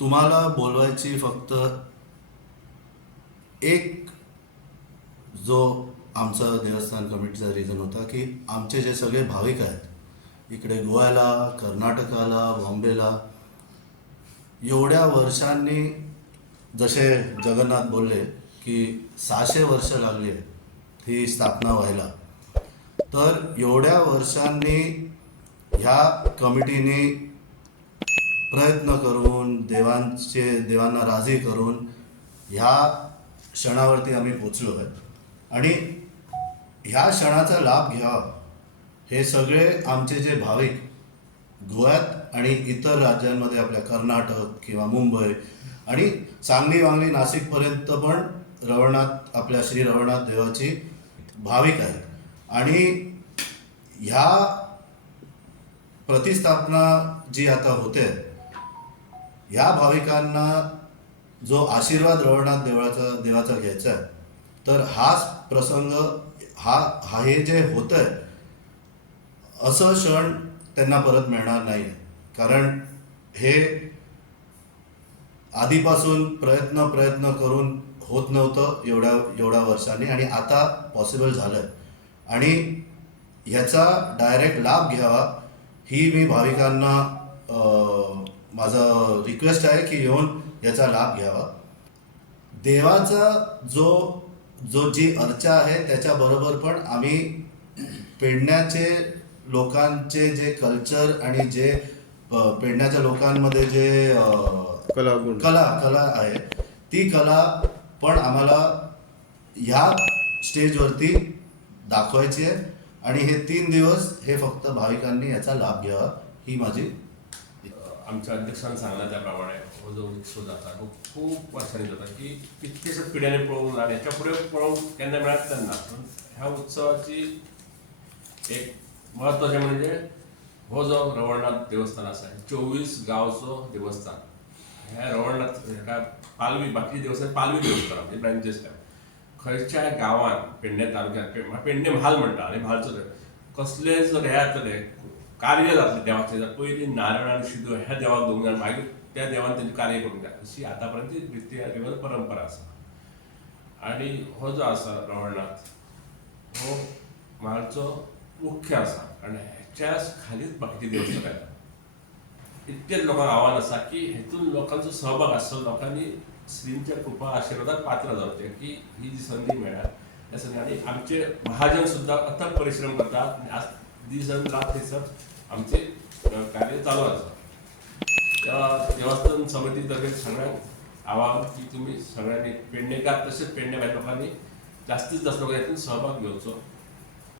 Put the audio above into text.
तुम्हाला बोलवायची फक्त एक जो आमचा देवस्थान कमिटीचा रिझन होता की आमचे जे सगळे भाविक आहेत इकडे गोव्याला, कर्नाटकाला, बॉम्बेला एवढ्या वर्षांनी, जसे जगन्नाथ बोलले की 600 वर्ष लागली ही स्थापना व्हायला, तर एवढ्या वर्षांनी ह्या कमिटीने प्रयत्न करून देवांना राजी करून ह्या क्षणावरती आम्ही पोचलो आहे आणि ह्या क्षणाचा लाभ घ्यावा हे सगळे आमचे जे भाविक गोव्यात आणि इतर राज्यांमध्ये आपल्या कर्नाटक किंवा मुंबई आणि सांगली वांगली नाशिकपर्यंत पण रवळनाथ, आपल्या श्री रवळनाथ देवाची भाविक आहेत आणि ह्या प्रतिस्थापना जी आता होते ह्या भाविकांना जो आशीर्वाद रवळनाथ देवाचा घ्यायचा आहे, तर हाच प्रसंग हे जे होतं आहे असं क्षण त्यांना परत मिळणार नाही, कारण हे आधीपासून प्रयत्न करून होत नव्हतं एवढ्या वर्षांनी आणि आता पॉसिबल झालं आहे आणि ह्याचा डायरेक्ट लाभ घ्यावा ही मी भाविकांना माझा रिक्वेस्ट आहे की येऊन याचा लाभ घ्यावा. देवाचा जी अर्चा आहे त्याच्याबरोबर पण आम्ही पेडण्याचे लोकांचे जे कल्चर आणि जे पेडण्याच्या लोकांमध्ये जे कला आहे ती कला पण आम्हाला ह्या स्टेजवरती दाखवायची आहे आणि हे 3 दिवस हे फक्त भाविकांनी याचा लाभ घ्यावा ही माझी. आमच्या अध्यक्षांनी सांगला त्याप्रमाणे हो जो उत्सव जाता तो खूप वर्षांनी जाता की कितकेशा पिढ्यांनी पळवून आणि याच्या पुढे पळवून केन्ना मिळत त्यांना. पण ह्या उत्सवाची एक महत्वाचे म्हणजे हो जो रवळनाथ देवस्थान आसा 24 गांवचो देवस्थान. ह्या रवळनाथ हेका पालवी, बाकी देवस्थान पालवी देवस्थान म्हणजे ब्रांचेस काय खंयच्याय गांवांत पेडणे तालुक्यात पेडणे म्हाल म्हणटा आणि म्हालचो कसले जर हे जातले कार्य जातले देवाचे जाल्यार पयलीं नारळ आनी शिदो ह्या देवाक दवरूंक जाय, मागीर त्या देवान तेंचें कार्य करूंक जाय, अशी आतापर्यंत रिती रिवाज परंपरा आसा. आणि हो जो आसा रवळनाथ हो म्हालचो मुख्य आसा आनी हेच्या खालीच बाकीची देवस्थानां येता. इतकेच लोकांक आव्हान आसा की हेतून लोकांचो सहभाग आसचो, लोकांनी श्रींच्या कृपा आशिर्वादाक पात्र जावचें की ही जी संदी मेळ्ळ्या त्या संदी. आणि आमचे महाजन सुद्दां अथक परिश्रम करतात आणि आज दीस आनी रात थंयसर आमचे कार्य चालू आसा. देवस्थान समितीतर्फे सगळ्यांक आव्हान की तुम्ही सगळ्यांनी पेडणेकार तसेच पेडणे भायर लोकांनी जास्तीत जास्त लोकांनी सहभाग घेवचो.